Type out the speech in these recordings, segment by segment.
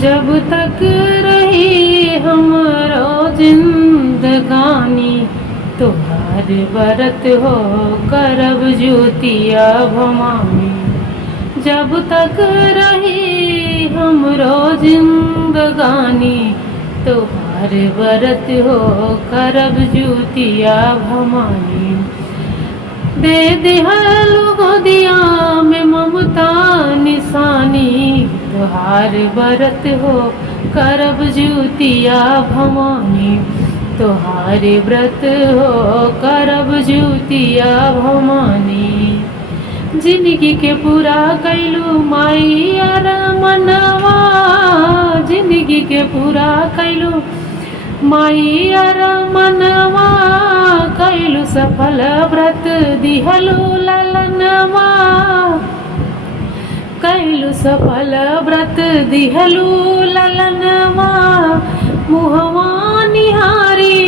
जब तक रही हमरो जिंदगानी, तुहार व्रत हो करब जुतिया भवानी। जब तक रही हमरो जिंदगानी, तुहार व्रत हो करब जुतिया भवानी। दे दिहलु गोदिया में ममता निशानी, तुहार व्रत हो करब जुतिया भवानी। तुहार व्रत हो करब जुतिया भवानी। जिंदगी के पूरा कैलू माई अर मनवा, जिंदगी के पूरा कैलू माई अर मनवा। कैलू सफल व्रत दिहलू ललनवा, कैलू सफल व्रत दिहलू ललनवा। मुहवा निहारी,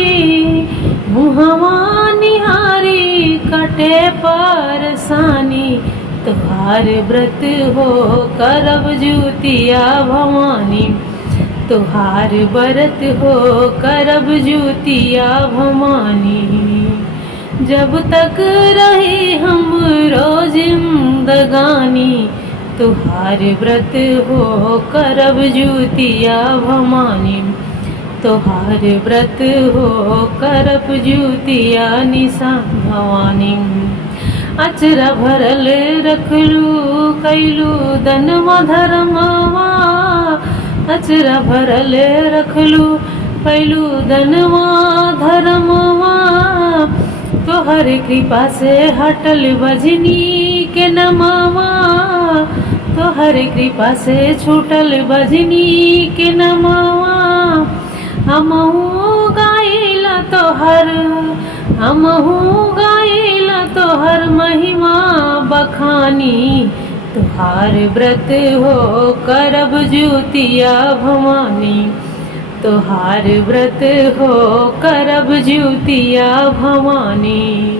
मुहवा निहारी कटे परसानी, तुहार व्रत हो करब जुतिया भवानी। तुहार व्रत हो करब जुतिया भवानी। जब तक रही हमरो जिंदगानी, तुहार व्रत हो करब जुतिया भवानी। तुहार व्रत हो करब जुतिया निशान भवानी। अचरा भरल रखलू कैलू दनवा धर्मवा, अचरा भरल रखलू कैलू दनवा धर्मवा। तोहर कृपा से हटल बजनी के नमवा, तोहर कृपा से छूटल बजनी के नमवा। हमहू गाइला तोहर, हमहू गाइला तोहर महिमा बखानी। तुहार व्रत हो करब जुतिया भवानी। तुहार व्रत हो करब जुतिया भवानी।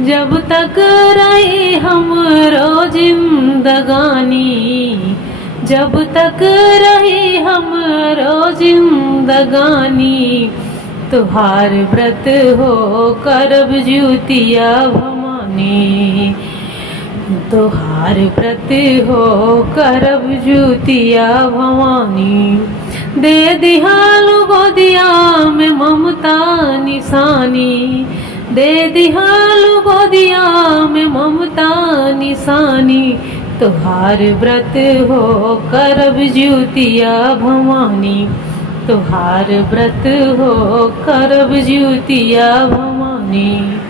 जब तक रही हमरो जिंदगानी, जब तक रही हमरो जिंदगानी। तुहार व्रत हो करब जुतिया भवानी। तुहार व्रत हो करब जुतिया भवानी। दे दिहालु गोदिया में ममता निशानी, दे दिहालु गोदिया में ममता निशानी। तुहार व्रत हो करब जुतिया भवानी। तुहार व्रत हो करब जुतिया भवानी।